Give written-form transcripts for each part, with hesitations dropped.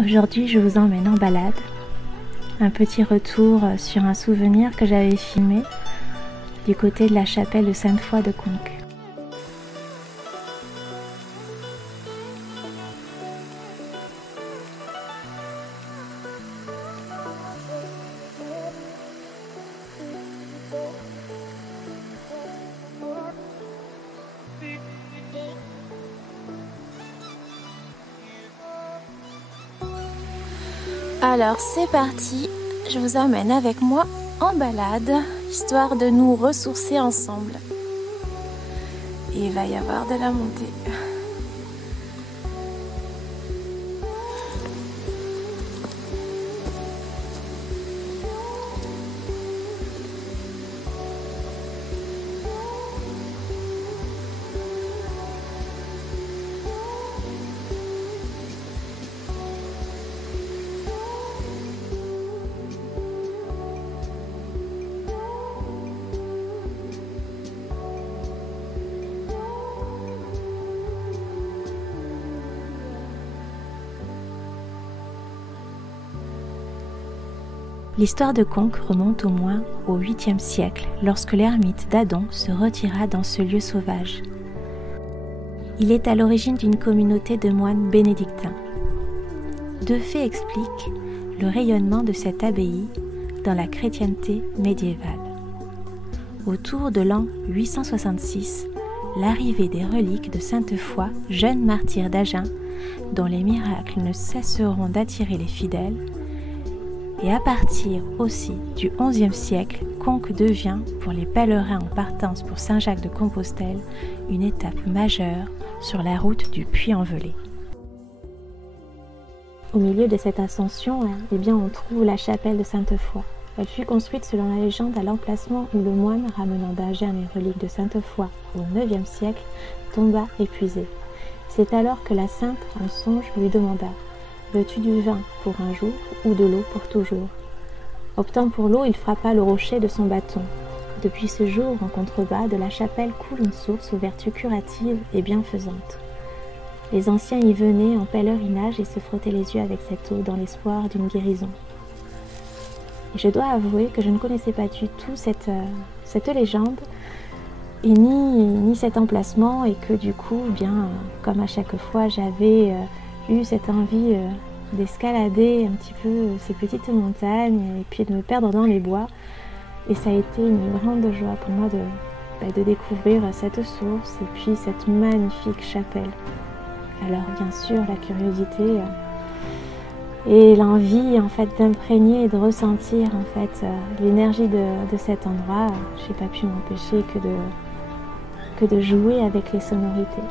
Aujourd'hui, je vous emmène en balade. Un petit retour sur un souvenir que j'avais filmé du côté de la chapelle de Sainte-Foy de Conques. Alors c'est parti, je vous emmène avec moi en balade, histoire de nous ressourcer ensemble. Et il va y avoir de la montée. L'histoire de Conques remonte au moins au 8e siècle, lorsque l'ermite d'Adon se retira dans ce lieu sauvage. Il est à l'origine d'une communauté de moines bénédictins. Deux faits expliquent le rayonnement de cette abbaye dans la chrétienté médiévale. Autour de l'an 866, l'arrivée des reliques de Sainte-Foy, jeune martyr d'Agen, dont les miracles ne cesseront d'attirer les fidèles, et à partir aussi du XIe siècle, Conques devient, pour les pèlerins en partance pour Saint-Jacques de Compostelle, une étape majeure sur la route du Puy-en-Velay. Au milieu de cette ascension, on trouve la chapelle de Sainte-Foy. Elle fut construite selon la légende à l'emplacement où le moine ramenant d'Agen les reliques de Sainte-Foy au IXe siècle tomba épuisé. C'est alors que la sainte, en songe, lui demanda: veux-tu du vin pour un jour ou de l'eau pour toujours? Optant pour l'eau, il frappa le rocher de son bâton. Depuis ce jour, en contrebas de la chapelle coule une source aux vertus curatives et bienfaisantes. Les anciens y venaient en pèlerinage et se frottaient les yeux avec cette eau dans l'espoir d'une guérison. Et je dois avouer que je ne connaissais pas du tout cette légende et ni cet emplacement, et que du coup, comme à chaque fois, j'avais eu cette envie d'escalader un petit peu ces petites montagnes et puis de me perdre dans les bois. Et ça a été une grande joie pour moi de découvrir cette source et puis cette magnifique chapelle. Alors bien sûr, la curiosité et l'envie en fait d'imprégner et de ressentir en fait l'énergie de cet endroit, j'ai pas pu m'empêcher que de jouer avec les sonorités.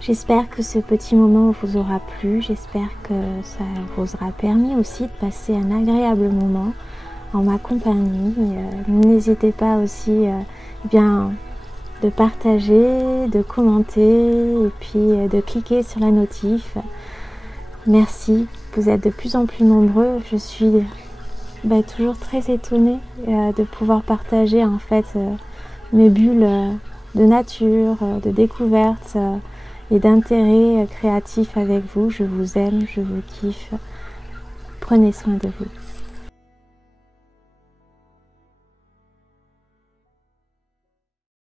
J'espère que ce petit moment vous aura plu, j'espère que ça vous aura permis aussi de passer un agréable moment en ma compagnie. N'hésitez pas aussi bien de partager, de commenter et puis de cliquer sur la notif. Merci, vous êtes de plus en plus nombreux. Je suis toujours très étonnée de pouvoir partager en fait mes bulles de nature, de découverte et d'intérêt créatif avec vous. Je vous aime, je vous kiffe. Prenez soin de vous.